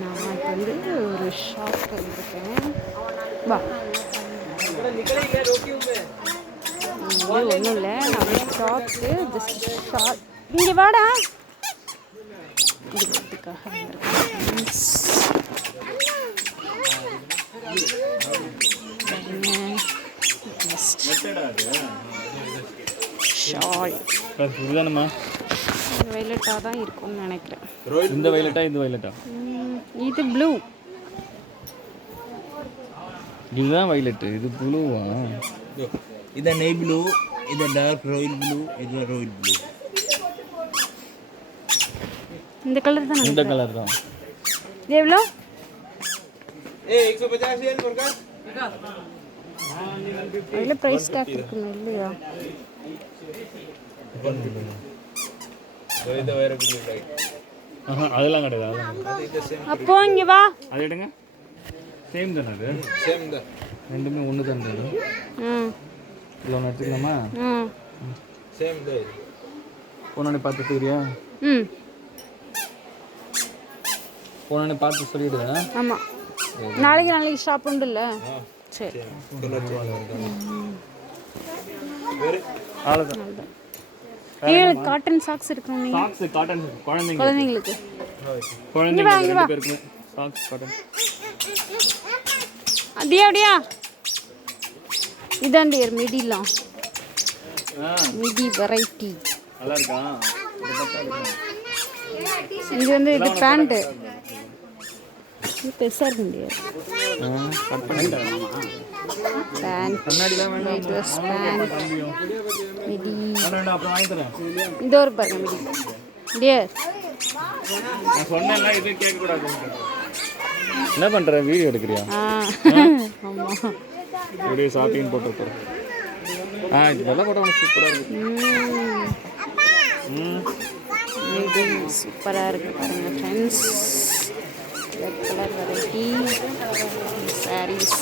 நான் இப்போ வந்து ஒரு ஷாப் வந்துருக்கேன். வா, ஒன்றும் இல்லை, நான் ஒரு ஷாப்க்கு ஜஸ்ட் ஷாப். இங்கே வாடா, இதுக்காக வந்திருக்கேன். ஷால் வயலட்டாக தான் இருக்கும்னு நினைக்கிறேன். இந்த வயலட்டா இது வயலட்டா? இது ப்ளூ. இதுதான் வயலட், இது ப்ளூவா? இது நெய் ப்ளூ, இது டார்க் ராயல் ப்ளூ, இது ராயல் ப்ளூ. இந்த கலர் தான். இந்த கலர் தான். இது எவ்வளோ? 150 yen por cada. அதில் ப்ரைஸ் டேக் இருக்கணும் இல்லையா? அதெல்லாம் கிடையாது. அப்போ இங்கே வா, அது எடுங்க. சேம் தானே அது? Same da. ரெண்டுமே ஒன்று தான். இல்லை ஒன்று எடுத்துக்கலாமா? Same da. போனோடனே பார்த்து தெரியா? போனோடனே பார்த்து சொல்லிவிடுவேன். ஆமாம், நாளைக்கு ஷாப் உண்டு இல்லை? சரி, அவ்வளோதான். ஏன் காட்டன் சாக்ஸ் இருக்கணும்? நீங்கள் சாக்ஸ் காட்டன் குழந்தைங்களுக்கு ரெண்டு பேருக்குமே சாக்ஸ் காட்டன். அப்படியா இதான் டியர் மிடிலாம். மிடி வெரைட்டி நல்லா இருக்கா? இது வந்து இது பேண்ட்டு. இது பெருசாக இருக்கு dear. Pant white dress pant midi. அப்புறம் வாங்கி தரேன். இந்த ஒரு பாருங்க மிடி டியர். நான் சொன்னேன்ல, இது கேட்கக்கூடாது. என்ன பண்ணுற, வீடியோ எடுக்கிறியா? ஆமாம், வீடியோ ஷாப்பிங் போட்டுருக்கோம். இது நல்லா போட்டால் உனக்கு சூப்பராக இருக்குது. மிடி சூப்பராக இருக்குது பாருங்கள் friends. Red colour variety saris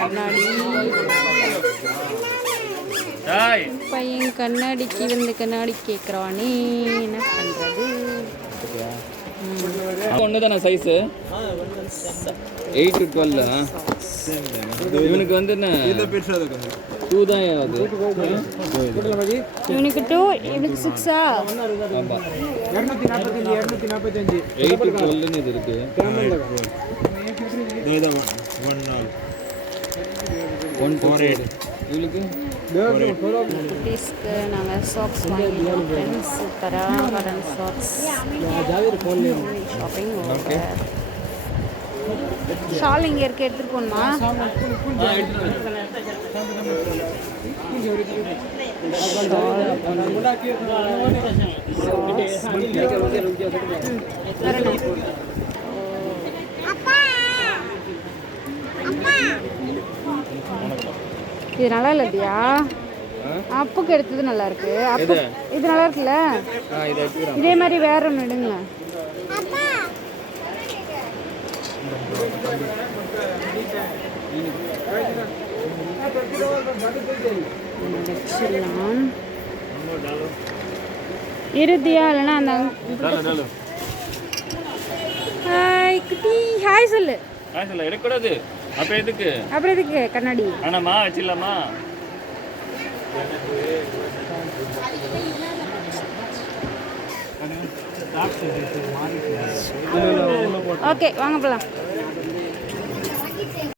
கண்ணாடி. பையன் கண்ணாடிக்கு வந்து கண்ணாடி கேட்குறானே, என்ன பண்ணுறது? ஒன்று தானே சைஸு? 8 to 12. இவனுக்கு வந்து என்ன 2 தான் ஆகுது. இவனுக்கு 2, இவனுக்கு 6ஆ? 245. 8 to 12 இது இருக்கு. இது 148. இவளுக்கு குட்டீஸ்க்கு நாங்கள் சாக்ஸ் வாங்கிட்டோம் ஃப்ரெண்ட்ஸ். சூப்பராக cotton socks shopping over. Shawl இங்கே இருக்க எடுத்துகிட்டு போகணுமா? இது நல்லா இல்லையா? அப்புக்கு எடுத்தது நல்லா இருக்கு. அப்பு இது நல்லா இருக்குல்ல? இதே மாதிரி வேற ஒன்று எடுங்க. இருதியா இல்லைன்னா அந்த ஹாய் குட்டி, ஹாய் சொல்லு. எடுக்கக்கூடாது. அப்புறம் எதுக்கு கண்ணாடி ஆனாமா வச்சிடலாமா? ஓகே, வாங்க போகலாம்.